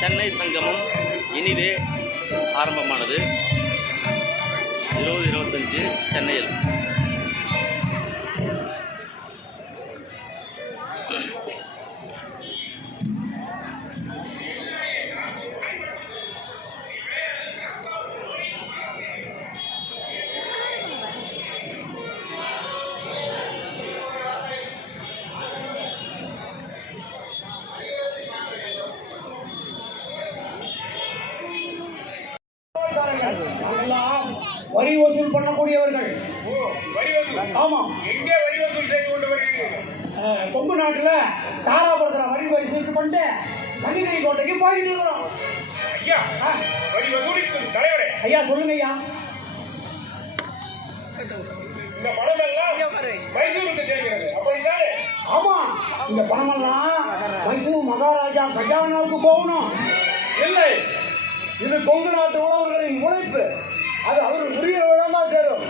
சென்னை சங்கமம் இனிதே ஆரம்பமானது. 20-25 சென்னையில். வரி வசூல் பண்ணக்கூடியவர்கள். ஆமா, எங்கே வரி வசூல் செய்து கொண்டு வருகிறீர்கள்? கொங்கு நாட்டுல தாராபுரத்தில் வரி வசூல் பண்ணிட்டு சங்கிரி கோட்டைக்கு போயிட்டு இருக்கிறோம். ஐயா, வரி வசூலிக்கும் தலைவரே. ஐயா சொல்லுங்க ஐயா. இந்த பணம் எல்லாம் மைசூருக்கு சேர்க்கிறது, அப்படித்தானே? ஆமா, இந்த பணமெல்லாம் மைசூர் மகாராஜா கஜானாவுக்கு போகணும். இல்லை, இது கொங்கு நாட்டு உழவர்களின் உழைப்பு. அது அவர் உரிய இடமா சேரும்.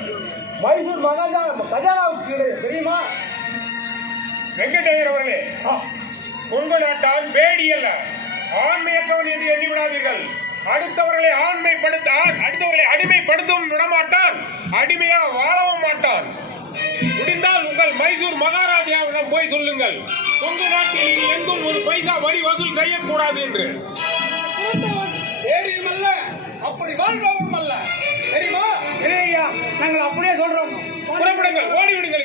மைசூர் மகாராஜா கஜானாவுக்கு கிடையாது, தெரியுமா? வெங்கடேயர் அவர்களே, கொங்கு நாட்டால் வேடி அல்ல ஆண்மையற்றவன் என்று எண்ணிவிடாதீர்கள். அடுத்தவர்களை அடிமைப்படுத்தவும் விடமாட்டான், அடிமையா வாழவும் மாட்டான். முடிந்தால் உங்கள் மைசூர் மகாராஜாவிடம் போய் சொல்லுங்கள், கொங்கு நாட்டில் எங்கும் ஒரு பைசா வரி வசூல் செய்யக்கூடாது என்று. வேடியும் அல்ல, அப்படி வாழ்பவரும் அல்ல, தெரியுமா? ஐயா, நாங்கள் அப்படியே சொல்றோம். புறப்படுங்கள், ஓடிவிடுங்கள்.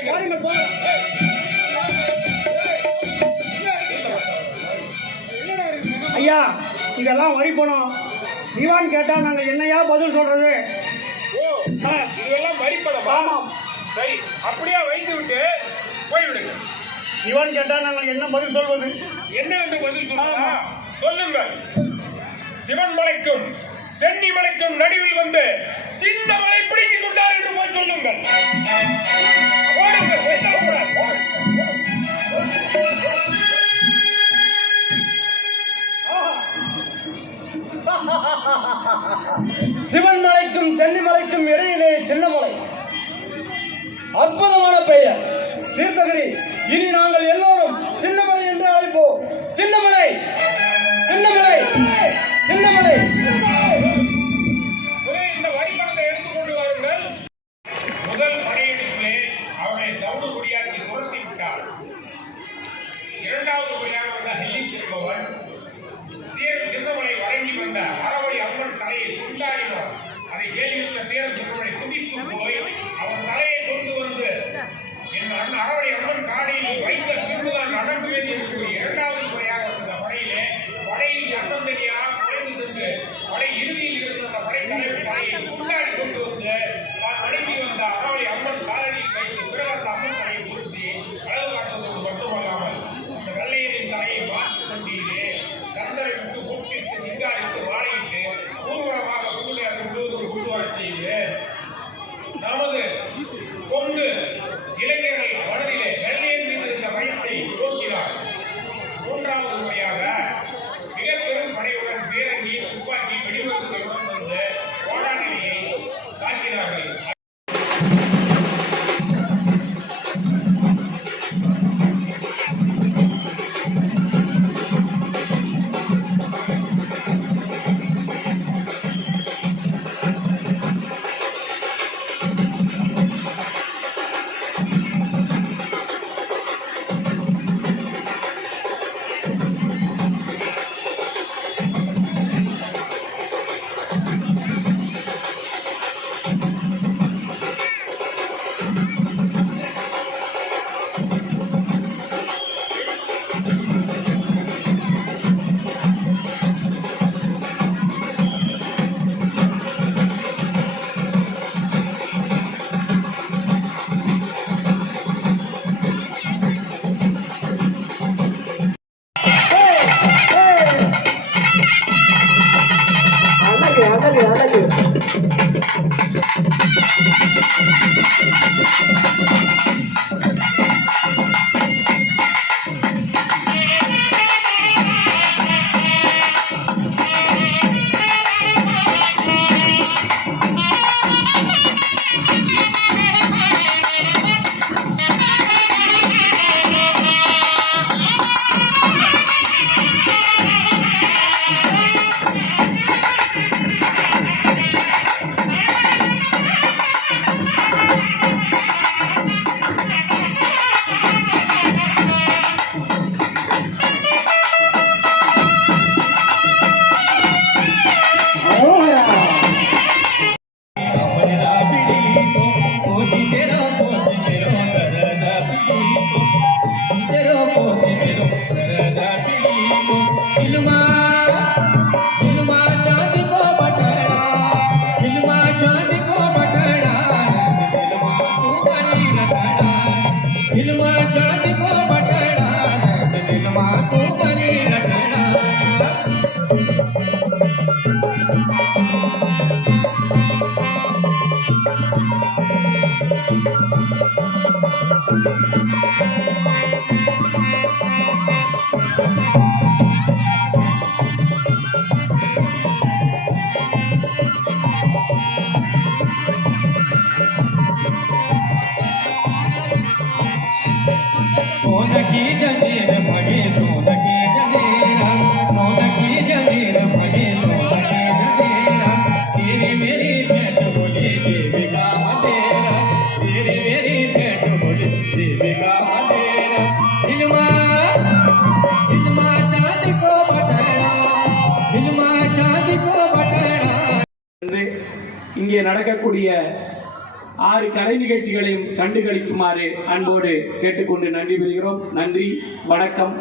ஐயா, இதெல்லாம் வரி பணம். திவான் கேட்டா நாங்க என்னையா பதில் சொல்றது? இதெல்லாம் வரி பணமா? சரி, அப்படியே வைத்து விட்டு போய்விடுங்க. திவான் கேட்டா நாங்கள் என்ன பதில் சொல்வது? என்ன என்று பதில் சொல்லுங்கள். சிவன்மலைக்கும் சென்னிமலைக்கும் நடுவில் வந்து சின்ன மலை பிடித்துக் கொண்டார் என்று போய் சொல்லுங்கள். சிவன்மலைக்கும் சென்னிமலைக்கும் இடையிலே சின்னமலை. அற்புதமான பெயர் தீர்த்தகிரி. இனி நாங்கள் எல்லோரும் சின்னமலை என்று அழைப்போம். சின்னமலை, சின்னமலை, சின்னமலை. இந்த வரி பணத்தை எடுத்துக் கொண்டு வாருங்கள். முதல் படையெடுப்பிலே அவரை தவுடு குடியாக்கி துரத்தி விட்டார். இரண்டாவது முறையாக வந்த ஹெல்லி என்பவர் தீரன் சின்னமலை வழங்கி வந்த அறவழி அம்மன் தலையை துண்டாடினார். அதை கேள்வியுள்ள தீரன் சின்னமலை துடித்து போய் அவர் தலையை கொண்டு வந்து என் அறவழி அம்மன் காணியில் வைத்த பின்புதான் நடக்குவேன் என்று கூறி இரண்டாவது முறையாக வந்த படையில் அண்ணம் தெரியா குறைந்து சென்று படை இறுதியில் இருந்த அந்த படை தலைவர் தலையை துண்டாடி கொண்டு வந்து தான் அனுப்பி வந்த அறவழி அம்மன் காலனியில் வைத்து பிறகு அந்த அம்மன் தலையை பொருத்தி அழகு காட்டுவதற்கு மட்டுமல்லாமல் அந்த வெள்ளையரின் இங்கே நடக்கக்கூடிய 6 கலை நிகழ்ச்சிகளையும் கண்டுகளிக்குமாறு அன்போடு கேட்டுக்கொண்டு நன்றி பெறுகிறோம். நன்றி, வணக்கம்.